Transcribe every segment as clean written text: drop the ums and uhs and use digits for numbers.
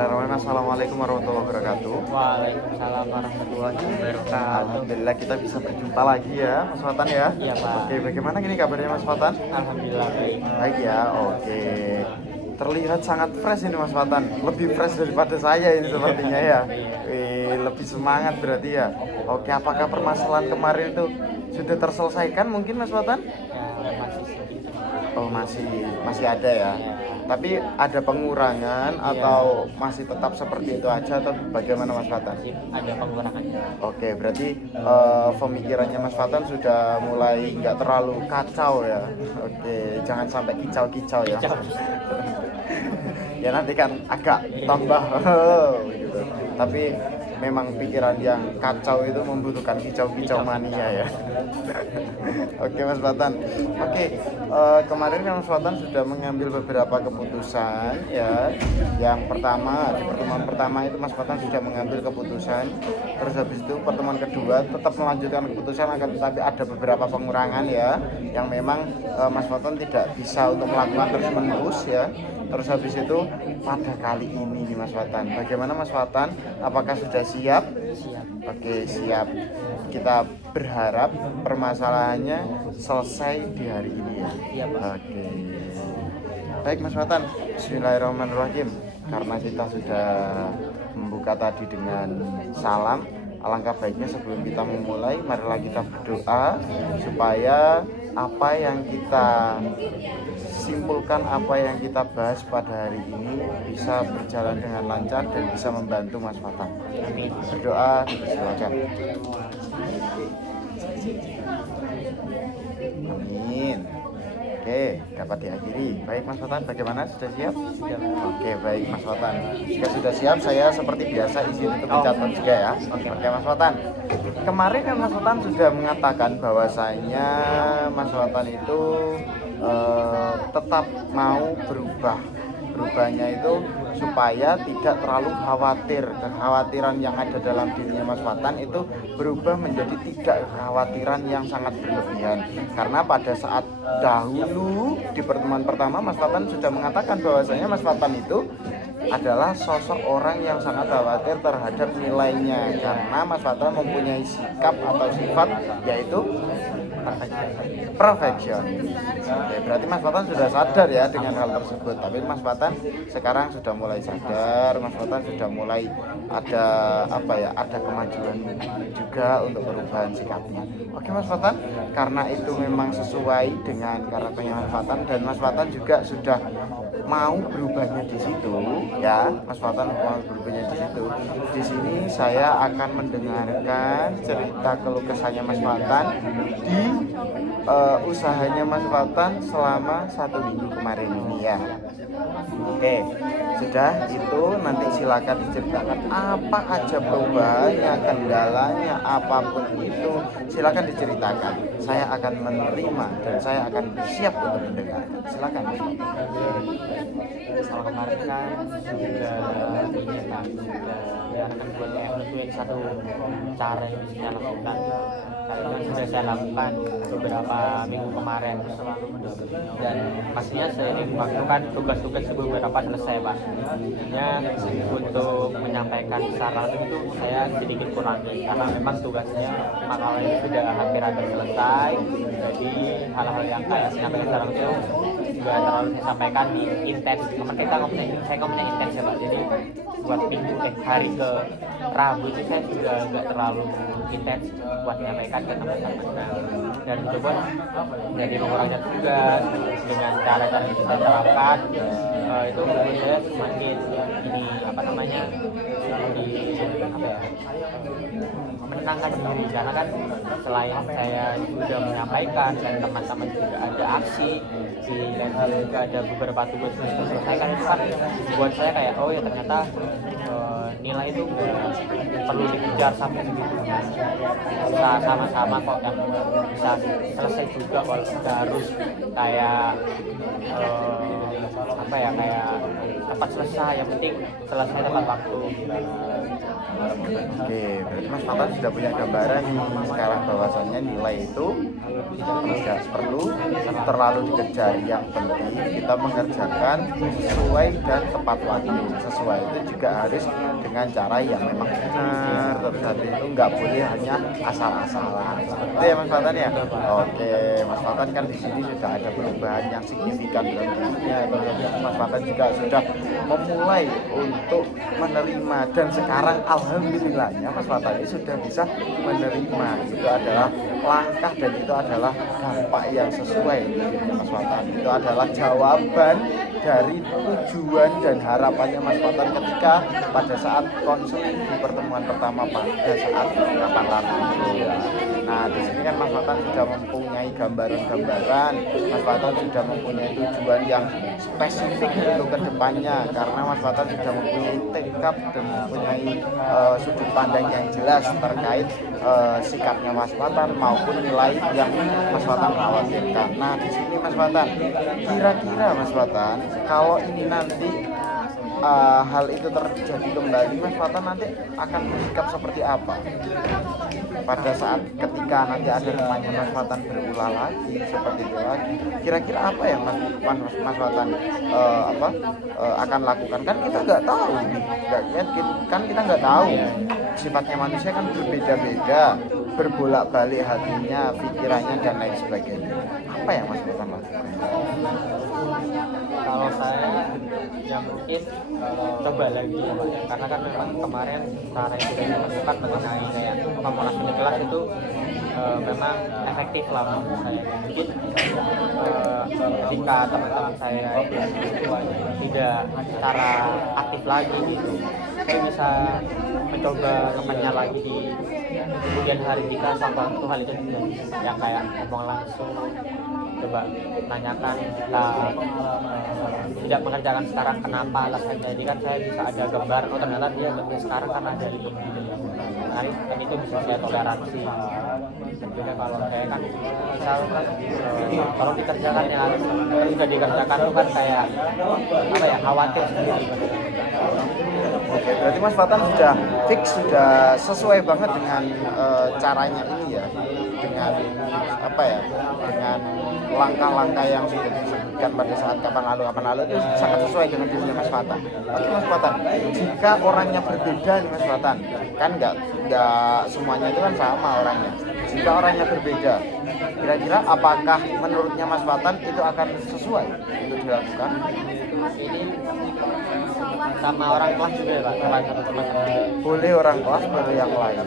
Bismillahirrahmanirrahim. Assalamualaikum warahmatullahi wabarakatuh. Waalaikumsalam warahmatullahi wabarakatuh. Alhamdulillah kita bisa berjumpa lagi ya Mas Fatan ya. Iya, Pak. Oke, bagaimana gini kabarnya Mas Fatan? Alhamdulillah baik. Baik ya, oke. Terlihat sangat fresh ini Mas Fatan. Lebih fresh daripada saya ini sepertinya ya. Lebih semangat berarti ya. Oke, apakah permasalahan kemarin itu sudah terselesaikan mungkin Mas Fatan? Ya masih sedikit. Oh, masih ada ya. Tapi ada pengurangan atau masih tetap seperti itu aja atau bagaimana Mas Fatan? Masih ada pengurangan. Oke, berarti pemikirannya Mas Fatan sudah mulai nggak terlalu kacau ya. Oke, jangan sampai kicau-kicau ya. Kicau. Ya nanti kan agak tambah gitu. Tapi memang pikiran yang kacau itu membutuhkan kicau-kicau mania ya. Oke Mas Fatan. Oke, kemarin kan Mas Fatan sudah mengambil beberapa keputusan ya. Yang pertama, di pertemuan pertama itu Mas Fatan sudah mengambil keputusan. Terus habis itu pertemuan kedua tetap melanjutkan keputusan, akan tetapi ada beberapa pengurangan ya, yang memang Mas Fatan tidak bisa untuk melakukan terus-menerus ya. Terus habis itu pada kali ini nih Mas Fatan, bagaimana Mas Fatan? Apakah sudah siap? Siap. Oke, siap. Kita berharap permasalahannya selesai di hari ini ya. Iya, Pak. Oke. Baik Mas Fatan, Bismillahirrahmanirrahim. Karena kita sudah membuka tadi dengan salam, alangkah baiknya sebelum kita memulai, marilah kita berdoa supaya apa yang kita simpulkan, apa yang kita bahas pada hari ini bisa berjalan dengan lancar dan bisa membantu Mas Fatan. Amin. Berdoa, silakan. Amin. Oke, dapat diakhiri. Baik Mas Fatan, bagaimana? Sudah siap? Sudah. Oke, baik Mas Fatan. Jika sudah siap, saya seperti biasa izin untuk mencatat juga ya. Oke, Mas Fatan. Kemarin kan Mas Fatan sudah mengatakan bahwasanya Mas Fatan itu tetap mau berubah. Berubahnya itu supaya tidak terlalu khawatir. Kekhawatiran yang ada dalam dirinya Mas Fatan itu berubah menjadi tidak kekhawatiran yang sangat berlebihan. Karena pada saat dahulu di pertemuan pertama Mas Fatan sudah mengatakan bahwasanya Mas Fatan itu adalah sosok orang yang sangat khawatir terhadap nilainya, karena Mas Fatan mempunyai sikap atau sifat yaitu perfection. Oke, berarti Mas Fatan sudah sadar ya dengan hal tersebut. Tapi Mas Fatan sekarang sudah mulai sadar, Mas Fatan sudah mulai ada ada kemajuan juga untuk perubahan sikapnya. Oke Mas Fatan, karena itu memang sesuai dengan karakternya Mas Fatan, dan Mas Fatan juga sudah mau berubahnya di situ ya. Mas Fatan mau berubahnya di situ. Di sini saya akan mendengarkan cerita keluh kesahnya Mas Fatan di usahanya Mas Fatan selama 1 minggu kemarin ini ya. Oke, sudah itu nanti silakan diceritakan apa aja perubahannya, kendalanya, apapun itu silakan diceritakan. Saya akan menerima dan saya akan siap untuk mendengar. Silakan Mas Fatan. Kalau kemarin kan sudah ini kan menyarankan buat saya menentukan satu cara yang bisa saya lakukan. Karena kan sudah saya lakukan beberapa minggu kemarin dan pastinya saya ini melakukan tugas-tugas beberapa selesai Pak. Intinya untuk menyampaikan saran itu saya sedikit kurangi karena memang tugasnya makalah itu sudah hampir ada selesai. Jadi hal-hal yang kayak menyampaikan saran itu juga terlalu saya sampaikan di intens. Saya ngomongnya intens ya Pak. Jadi buat hari ke Rabu itu saya juga nggak terlalu intens buat menyampaikan ke teman-teman. Dan coba jadi mengurangi tugas dengan cara-cara yang kita terapkan itu menurut saya semakin ini menenangkan diri, karena kan selain saya juga menyampaikan dan teman-teman juga ada aksi di level juga ada beberapa tugas yang sudah selesaikan, itu kan buat saya kayak oh ya ternyata nilai itu perlu dikejar sampai segitu, bisa sama-sama kok yang bisa selesai juga kalau kita harus kayak kayak cepat selesai, yang penting selesai tepat waktu. Oke, berarti Mas Fatan sudah punya gambaran nih sekarang bahwasannya nilai itu tidak perlu terlalu dikejar. Yang penting kita mengerjakan sesuai dan tepat waktu. Sesuai itu juga harus dengan cara yang memang benar. Terus habis itu nggak boleh hanya asal-asalan. Itu ya Mas Fatan ya. Oke, Mas Fatan kan di sini sudah ada perubahan yang signifikan dalam dirinya. Mas Fatan juga sudah memulai untuk menerima, dan sekarang alhamdulillahnya Mas Fatan ini sudah bisa menerima. Itu adalah langkah dan itu adalah dampak yang sesuai untuk dirinya Mas Fatan. Itu adalah jawaban dari tujuan dan harapannya Mas Fatan ketika pada saat konseling di pertemuan pertama pada saat kapan lalu. Nah, di sini kan Mas Fatan sudah mempunyai gambaran-gambaran, Mas Fatan sudah mempunyai tujuan yang spesifik untuk kedepannya, karena Mas Fatan sudah mempunyai tekad dan mempunyai sudut pandang yang jelas terkait sikapnya Mas Fatan maupun nilai yang Mas Fatan khawatirkan. Nah, di sini Mas Fatan, kira-kira Mas Fatan, kalau ini nanti hal itu terjadi kembali, Mas Fatan nanti akan bersikap seperti apa? Pada saat ketika nanti ada namanya Mas Fatan berulah lagi seperti itu lagi, kira-kira apa yang Mas Fatan akan lakukan? Kan kita nggak tahu, kan kita nggak tahu. Sifatnya manusia kan berbeda-beda, berbolak-balik hatinya, pikirannya dan lain sebagainya. Apa yang Mas Fatan lakukan? Kalau saya ya mungkin coba lagi ya Pak, karena kan memang kemarin cara yang sudah dilakukan mengenai kayak pemanasan di kelas itu memang efektif lah menurut saya. Mungkin jika teman-teman saya tidak secara aktif lagi gitu, saya bisa mencoba temannya lagi di kemudian hari jika suatu hal itu yang kayak ngomong langsung, coba tanyakan tidak mengerjakan sekarang kenapa alasannya. Jadi kan saya bisa ada gambar, oh ternyata dia sekarang karena ada ini gitu. Nah, dan itu bisa saya toleransi. Beda kalau saya kan misalkan kalau dikerjakan ya terus sudah dikerjakan itu kan kayak apa ya, khawatir sendiri. Oke, berarti Mas Fatan sudah fix, sudah sesuai banget dengan caranya ini ya, dengan apa ya, dengan langkah-langkah yang sudah disebutkan pada saat kapan lalu itu sangat sesuai dengan dirinya Mas Fatan. Oke Mas Fatan, jika orangnya berbeda nih Mas Fatan, kan nggak semuanya itu kan sama orangnya. Jika orangnya berbeda, kira-kira apakah menurutnya Mas Fatan itu akan sesuai untuk dilakukan? Ini sama orang kelas juga ya Pak, sama satu teman. Boleh orang kelas, boleh yang lain.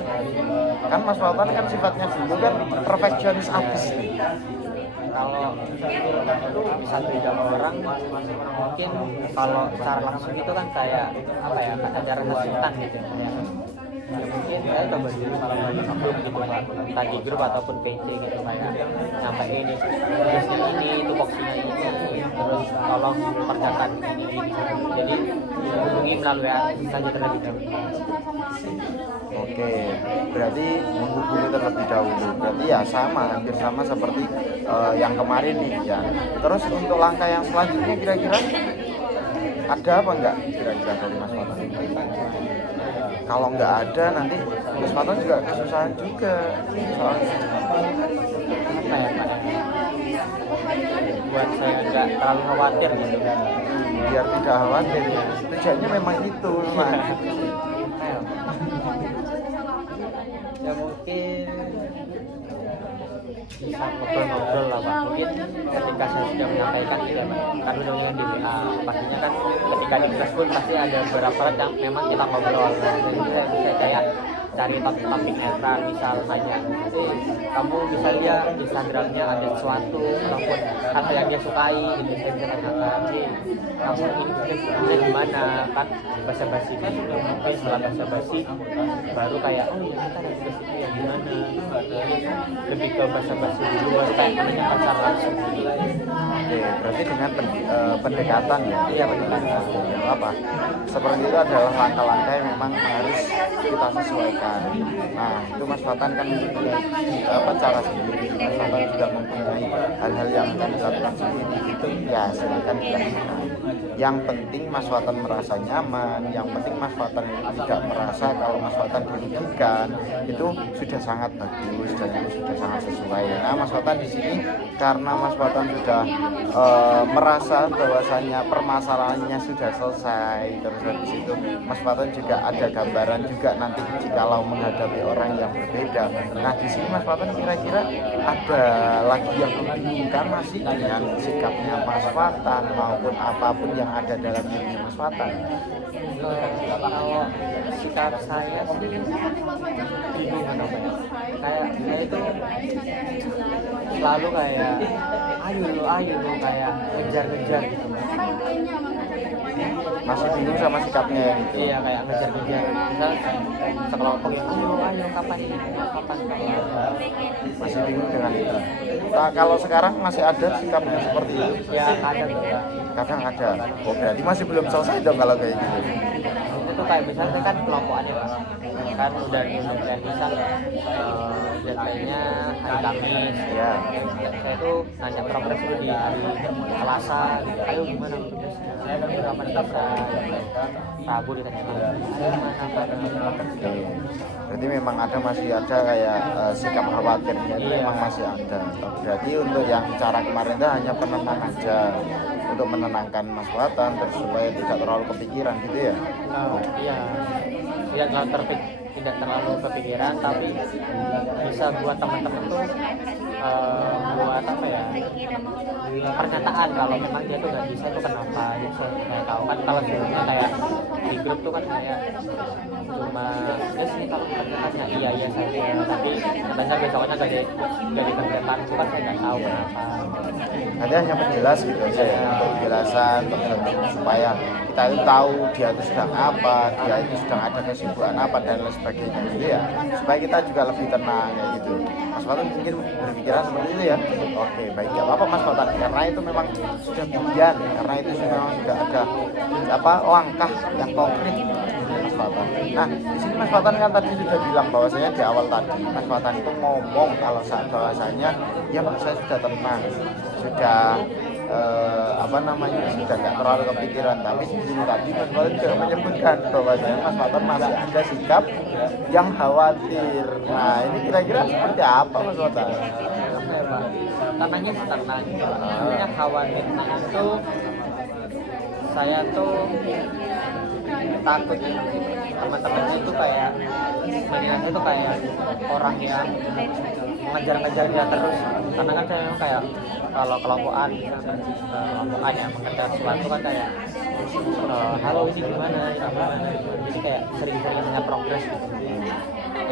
Kan Mas Fatan kan sifatnya dulu kan perfeksionis abis nih. Kalau bisa beda orang mungkin kalau secara langsung itu kan kayak apa ya, ada hasutan gitu ya. Ya mungkin saya coba dulu kalau lagi grup gitu Pak, entah di grup ataupun PC gitu, kayak sampai ini tugasnya ini, tupoksinya ini, terus tolong kerjakan ini. Jadi hubungi melalui saja terlebih dahulu. Oke, berarti menghubungi terlebih dahulu. Berarti ya hampir sama seperti yang kemarin nih ya. Terus untuk langkah yang selanjutnya kira-kira ada apa enggak kira-kira dari Mas Fatan? Kalau nggak ada nanti Mas Fatan juga kesusahan juga soalnya. Apa ya Pak? Buat saya nggak terlalu khawatir gitu. Biar tidak khawatir ya. Tujuannya memang itu memang. Ya mungkin bisa ngobrol-ngobrol lah Pak. Mungkin ketika saya sudah menyampaikan gitu ya Pak, kan undang-undang di WA pastinya kan ketika di kelas pun pasti ada beberapa yang memang kita ngobrol. Jadi saya bisa kayak cari topik-topik netral, misal tanya, kamu bisa lihat Instagramnya ada sesuatu ataupun apa yang dia sukai gitu, saya bisa tanyakan, kamu ini gimana, kan basa-basi kan, mungkin setelah basa-basi baru kayak oh ya kita ada tugas itu ya gimana, lebih ke basa-basi dulu baru kayak menanyakan secara langsung. Oke, berarti dengan pendekatan ya. Iya pendekatan. Apa? Seperti itu adalah langkah-langkah yang memang harus kita sesuaikan. Nah, itu Mas Fatan kan mempunyai cara sendiri. Mas Fatan juga mempunyai hal-hal yang akan dilakukan sendiri. Itu ya silakan dilakukan. Yang penting Mas Fatan merasa nyaman, yang penting Mas Fatan itu tidak merasa kalau Mas Fatan dirugikan, itu sudah sangat bagus dan itu sudah sangat sesuai. Nah Mas Fatan di sini karena Mas Fatan sudah merasa bahwasanya permasalahannya sudah selesai, terus habis itu Mas Fatan juga ada gambaran juga nanti jikalau menghadapi orang yang berbeda. Nah di sini Mas Fatan kira-kira ada lagi yang dibingungkan masih dengan sikapnya Mas Fatan maupun apapun yang ada dalam dirinya Mas Fatan. Kalau sikap saya sih bingung kan apa ya, kayak saya itu selalu kayak ayo lo kayak ngejar-ngejar gitu. Masih bingung sama sikapnya yang itu. Iya, kayak ngejar-ngejar, misal sekelompok yang ayo kapan ini kapan. Masih bingung dengan itu. Nah, kalau sekarang masih ada sikapnya seperti itu? Ya kadang Ada. Oh berarti masih belum selesai dong kalau kayak gitu. itu tuh kayak misalnya kan kelompokannya Pak, kan udah deadline misal deadline-nya hari Kamis Ya. saya tuh nanya progres dulu di hari Selasa gitu. Ayo gimana progresnya, kapan bisa, Rabu ditanya lagi gimana. Oke. Berarti memang masih ada kayak sikap khawatirnya itu memang masih ada. Berarti untuk yang cara kemarin itu hanya penenang aja, untuk menenangkan Mas Fatan terus supaya tidak terlalu kepikiran gitu ya. Iya, tidak terlalu kepikiran, tapi bisa buat teman-teman tuh buat apa ya, pernyataan kalau memang dia tuh nggak bisa tuh kenapa. Jadi saya tahu kan kalau sebelumnya kayak di grup tuh kan kayak cuma ya sih kalau kerjaannya iya saja, tapi katanya besoknya nggak dikerjakan, itu kan saya nggak tahu kenapa. Nanti hanya penjelas gitu aja ya, untuk penjelasan supaya kita itu tahu dia itu sedang apa, dia itu sedang ada kesibukan apa dan lain sebagainya gitu ya, supaya kita juga lebih tenang kayak gitu. Mas Fatan mungkin berpikiran seperti itu ya. Oke baik, gak apa-apa Mas Fatan, karena itu memang sudah bagian, karena itu memang sudah ada langkah yang konkret Mas Fatan. Nah di sini Mas Fatan kan tadi sudah bilang bahwasanya di awal tadi Mas Fatan itu ngomong kalau bahwasanya ya Pak saya sudah tenang, sudah sudah nggak terlalu kepikiran, tapi di sini tadi Mas Fatan juga menyebutkan bahwasanya Mas Fatan masih ada sikap yang khawatir. Nah ini kira-kira seperti apa Mas Fatan? Apa ya Pak, tanahnya sih tenang, sebenarnya khawatir itu saya tuh takut teman-temannya itu kayak menilainya itu kayak orang yang mengejar-ngejar dia terus, karena kan saya memang kayak kalau kelompokan ya mengejar sesuatu kan kayak halo ini gimana, jadi kayak sering-sering nanya progres gitu.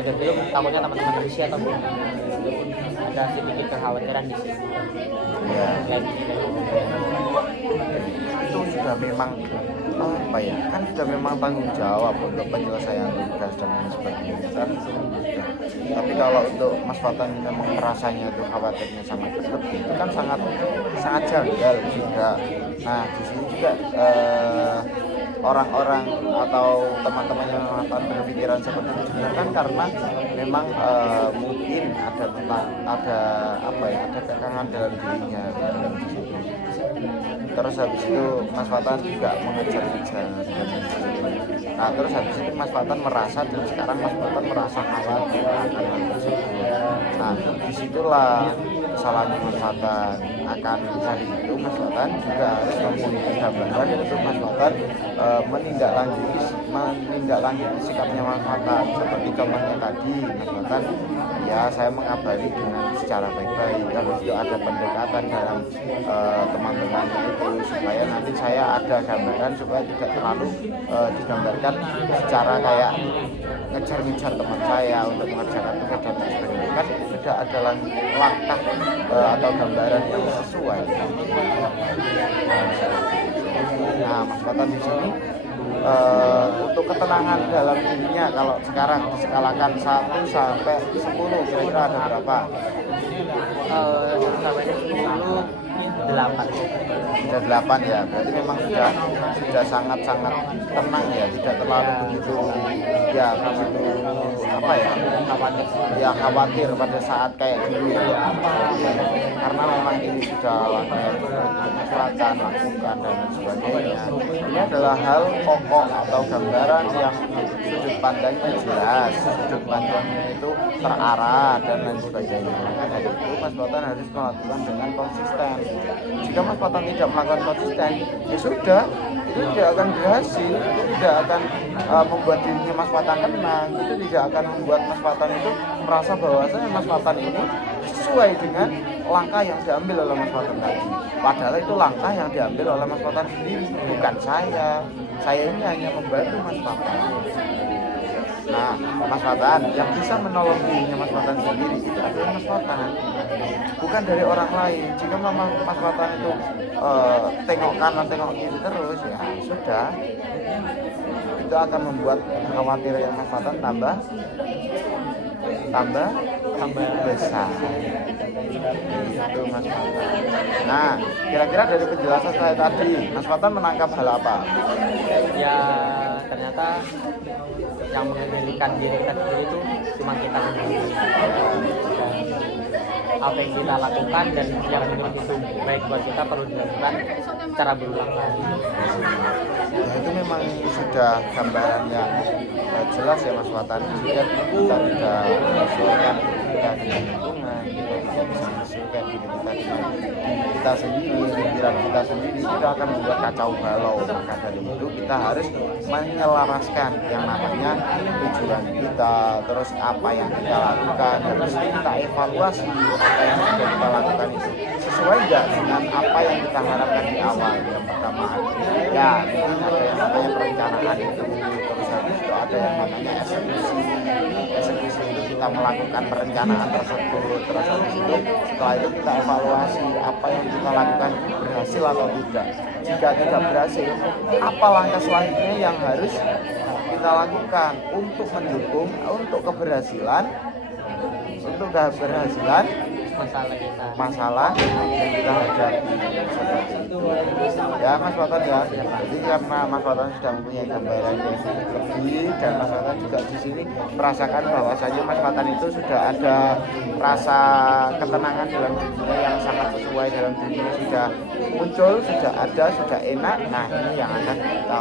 Jadi itu takutnya teman-teman berusia atau ada sedikit kekhawatiran di sini. Ya. Kayak gitu. Itu sudah memang kan sudah memang tanggung jawab untuk penyelesaian tugas dan lain sebagainya kan itu sudah. Tapi kalau untuk Mas Fatan memang merasanya itu khawatirnya sangat berlebih, itu kan sangat janggal juga. Nah di sini juga orang-orang atau teman-teman yang akan berpikiran seperti itu juga kan karena memang mungkin ada kekangan dalam dirinya di situ. Terus habis itu Mas Fatan juga mengejar-ngejar. Nah terus habis itu Mas Fatan merasa dan sekarang Mas Fatan merasa khawatir akan hal tersebut. Nah disitulah kesalahannya Mas Fatan. Akan dari itu Mas Fatan juga harus mempunyai gambaran untuk Mas Fatan menindaklanjuti sikapnya Mas Fatan. Seperti contohnya tadi Mas Fatan, ya saya mengabari dengan secara baik-baik, kalau itu ada pendekatan dalam teman-temannya itu, supaya nanti saya ada gambaran supaya tidak terlalu digambarkan secara kayak ngejar-ngejar teman saya untuk mengerjakan tugas dan sebagainya. Kan sudah ada langkah atau gambaran yang sesuai. Nah Mas Fatan di sini untuk ketenangan dalam dirinya kalau sekarang diskalakan 1 sampai 10 kira-kira ada berapa? Sampai 10 8. Sudah 8 ya, berarti memang sudah sangat-sangat tenang ya, tidak terlalu begitu ya begitu apa ya khawatir pada saat kayak dulu ya. Karena memang ini sudah langkah yang dilakukan dan lain sebagainya. Ini adalah hal pokok atau gambaran yang sudut pandangnya jelas, sudut pandangnya itu terarah dan lain sebagainya. Maka dari itu Mas Batan harus melakukan dengan konsisten. Jika Mas Batan tidak melakukan konsisten, ya sudah, itu tidak akan berhasil, itu tidak akan membuat dirinya Mas Batan tenang, itu tidak akan membuat Mas Batan itu merasa bahwasanya Mas Batan ini sesuai dengan langkah yang diambil oleh Mas Batan tadi. Padahal itu langkah yang diambil oleh Mas Batan sendiri, bukan saya. Saya ini hanya membantu Mas Batan. Nah, Mas Batan yang bisa menolong dirinya Mas Batan sendiri itu adalah Mas Batan, bukan dari orang lain. Jika memang Mas Batan itu tengok kanan tengok kiri terus, ya sudah, itu akan membuat kekhawatiran Mas Batan tambah besar. Itu Mas Batan. Nah, kira-kira dari penjelasan saya tadi, Mas Batan menangkap hal apa? Ya ternyata yang mengendalikan diri kita sendiri itu cuma kita sendiri. Dan apa yang kita lakukan dan yang menurut itu baik buat kita perlu dilakukan secara berulang kali. Nah, itu memang sudah gambaran yang jelas ya Mas Batan. Jika kita tidak menyesuaikan kita dengan lingkungan, kita tidak bisa menyesuaikan diri kita dengan kita sendiri, pikiran kita sendiri, kita akan membuat kacau balau. Maka dari itu kita harus menyelaraskan yang namanya tujuan kita, terus apa yang kita lakukan, harus kita evaluasi apa yang sudah kita lakukan itu sesuai enggak dengan apa yang kita harapkan di awal. Yang pertama ya mungkin ada yang namanya perencanaan itu, terus habis itu ada yang namanya eksekusi itu kita melakukan perencanaan tersebut, terus habis itu setelah itu kita evaluasi apa yang kita lakukan berhasil atau tidak. Jika tidak berhasil, apa langkah selanjutnya yang harus kita lakukan untuk mendukung untuk keberhasilan masalah yang kita hadapi seperti itu ya Mas Batan ya. Jadi karena Mas Batan sudah mempunyai gambaran yang lebih, dan Mas Batan juga di sini merasakan bahwasanya Mas Batan itu sudah ada rasa ketenangan dalam dirinya yang sangat sesuai dalam dirinya, sudah muncul, sudah ada, sudah enak. Nah ini yang akan kita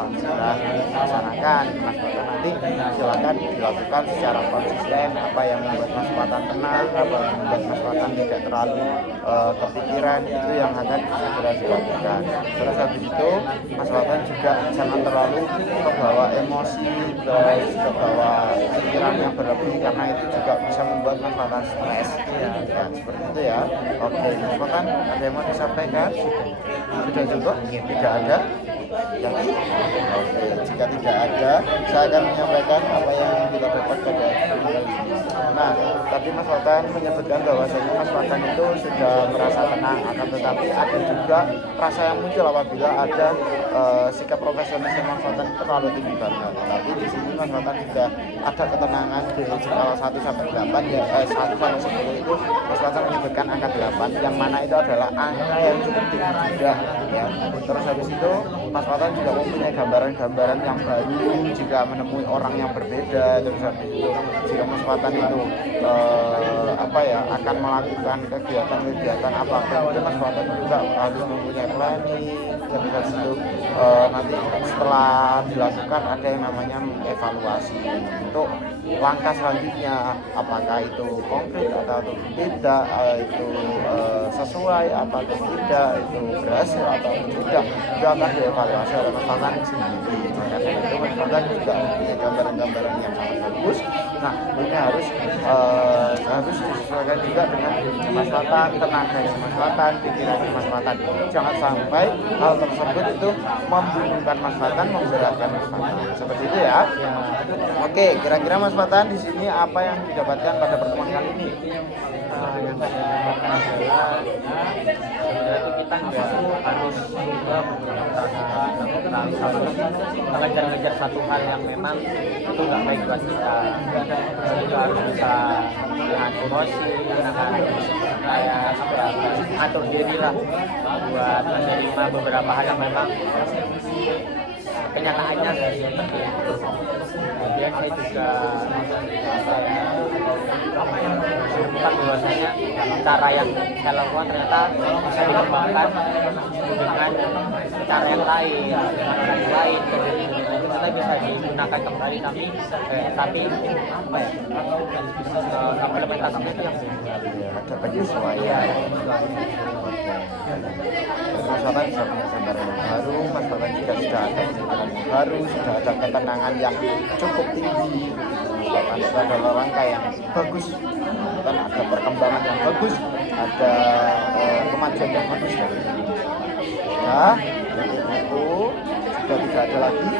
laksanakan Mas Batan. Nanti silakan dilakukan secara konsisten. Apa yang membuat Mas Batan tenang, apa yang membuat Mas Batan tidak terlalu kepikiran, itu yang akan segera dilakukan. Terus habis itu Mas Batan juga jangan terlalu kebawa emosi, terus kebawa pikiran yang berlebih, karena itu juga bisa membuat Mas Batan stres ya, seperti itu ya. Oke Mas Batan, ada yang mau disampaikan? Sudah cukup? Tidak ada? Oke, jika tidak ada, saya akan menyampaikan apa yang kita dapat pada kali ini. Nah, tadi Mas Batan menyebutkan bahwasanya Mas Batan itu sudah merasa tenang, akan tetapi ada juga rasa yang muncul apabila ada sikap profesional Mas Batan terlalu tinggi banget. Tapi di sini Mas Batan juga ada ketenangan di skala 1 sampai 8 ya, 1 sampai 10 itu Mas Batan menyebutkan angka 8, yang mana itu adalah angka yang cukup tinggi juga ya. Terus habis itu Mas Batan juga mempunyai gambaran-gambaran yang baru jika menemui orang yang berbeda. Terus habis itu jika Mas Batan itu akan melakukan kegiatan apapun itu Mas Batan juga harus mempunyai planning. Terus habis itu nanti setelah dilakukan ada yang namanya evaluasi untuk langkah selanjutnya, apakah itu konkret atau tidak, itu sesuai atau tidak, itu berhasil atau tidak, itu akan dievaluasi oleh Mas Batan sendiri. Maka dari itu Mas Batan juga mempunyai gambaran-gambaran yang sangat bagus. Nah ini harus disesuaikan juga dengan Mas Batan, tenaganya Mas Batan, pikirannya Mas Batan. Jangan sampai hal tersebut itu membingungkan Mas Batan, memberatkan Mas Batan. Seperti itu ya. Oke, kira-kira Mas Batan di sini apa yang didapatkan pada pertemuan kali ini? Yang saya dapatkan adalah sebenarnya itu kita nggak harus juga menggunakan mengejar-ngejar satu hal yang memang itu nggak baik buat kita. Jadi harus bisa menahan emosi, menahan kayak atur diri lah buat menerima beberapa hal yang memang kenyataannya seperti itu. Kemudian saya juga menemukan bahwasanya cara yang saya lakukan ternyata bisa dikembangkan dengan cara yang lain, dengan orang lain, ternyata bisa digunakan kembali tapi apa ya, implementasinya itu yang Ada penyesuaian. Mas Fatan bisa punya gambaran yang baru, Mas Fatan juga sudah ada pikiran yang baru, sudah ada ketenangan yang cukup tinggi. Mas Fatan itu adalah langkah yang bagus, dan ada perkembangan yang bagus, ada kemajuan yang bagus dari diri. Nah, itu sudah tidak ada lagi.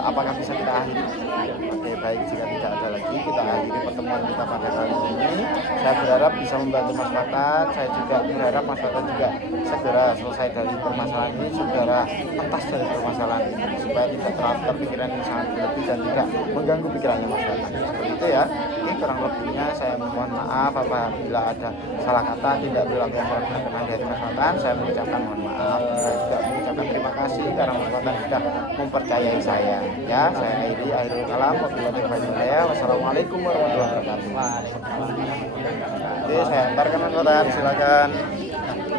Apakah bisa kita akhiri? Oke, baik, jika tidak ada lagi, kita akhiri pertemuan kita pada kali ini. Saya berharap bisa membantu Mas Fatan. Saya juga berharap Mas Fatan juga segera selesai dari permasalahan ini, segera lepas dari permasalahan ini, supaya tidak terlalu terpikiran yang sangat berlebih dan tidak mengganggu pikirannya Mas Fatan. Seperti itu ya. Oke, kurang lebihnya saya mohon maaf apabila ada salah kata, tidak perilaku yang kurang berkenan dari Mas Fatan. Saya mengucapkan mohon maaf. Saya juga mengucapkan terima kasih karena Mas Fatan sudah mempercayai saya. Ya, saya akhirul kalam. Wassalamualaikum warahmatullahi wabarakatuh. Oke, saya antarkan Mas Fatan, silakan.